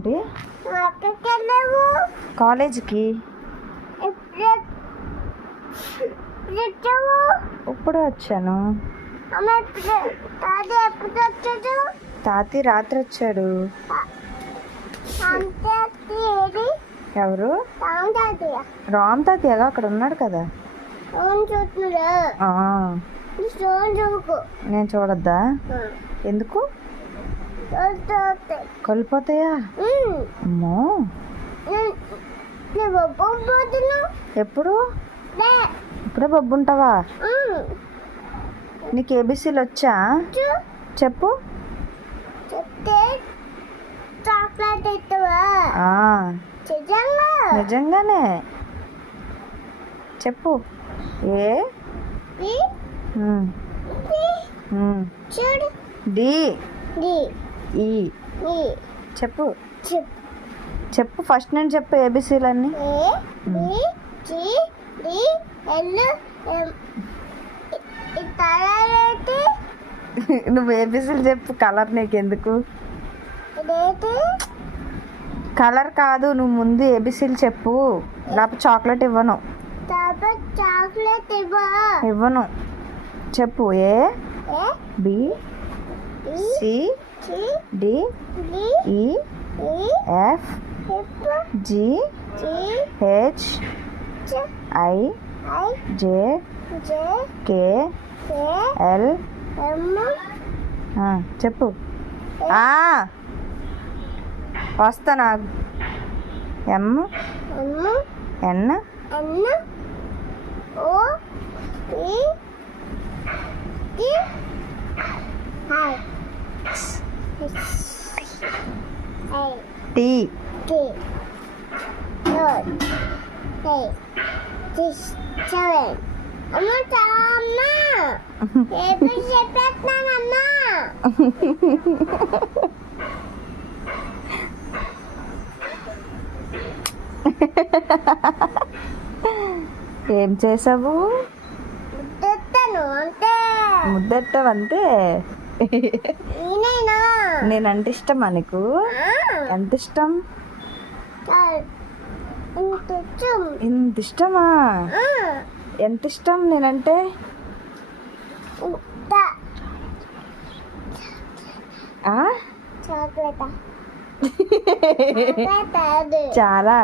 ఏంటి? కాలేజీకి ఇప్పుడే వచ్చాను. తాతి రాత్రి వచ్చాడు. ఎవరు? రామ్ తాతయ్యగా అక్కడ ఉన్నాడు కదా. నేను చూడొద్దా? ఎందుకు? కలిపోతాయా? అమ్మో, ఎప్పుడు? ఇప్పుడే బొబ్బు ఉంటావా? నీకు ఏబిసీలు వచ్చా? చెప్పు. నిజంగానే చెప్పు. ఏ డి ఈ చెప్పు. చెప్పు ఫస్ట్ నేను చెప్పు ఏబిసీలన్నీ. నువ్వు ఏబిసీలు చెప్పు. కలర్ నీకెందుకు? కలర్ కాదు, నువ్వు ముందు ఏబిసీలు చెప్పు. లేకపోతే చాక్లెట్ ఇవ్వను. ఇవ్వను. చెప్పు. ఏ బి సి డి ఈ F G H I J K L. చెప్పు. వస్తానా? ఎం ఎన్ ఓ టీ ఏం చేసావు? ముద్దెట్టవంతే. నేనంటే ఇష్టమా నీకు? ఎంత ఇష్టం? ఇంత ఇష్టమా? ఎంత ఇష్టం నేనంటే? చాలా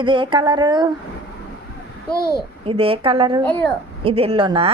ఇదే కలరు? ఇదే కలరు? ఇది ఎల్లోనా?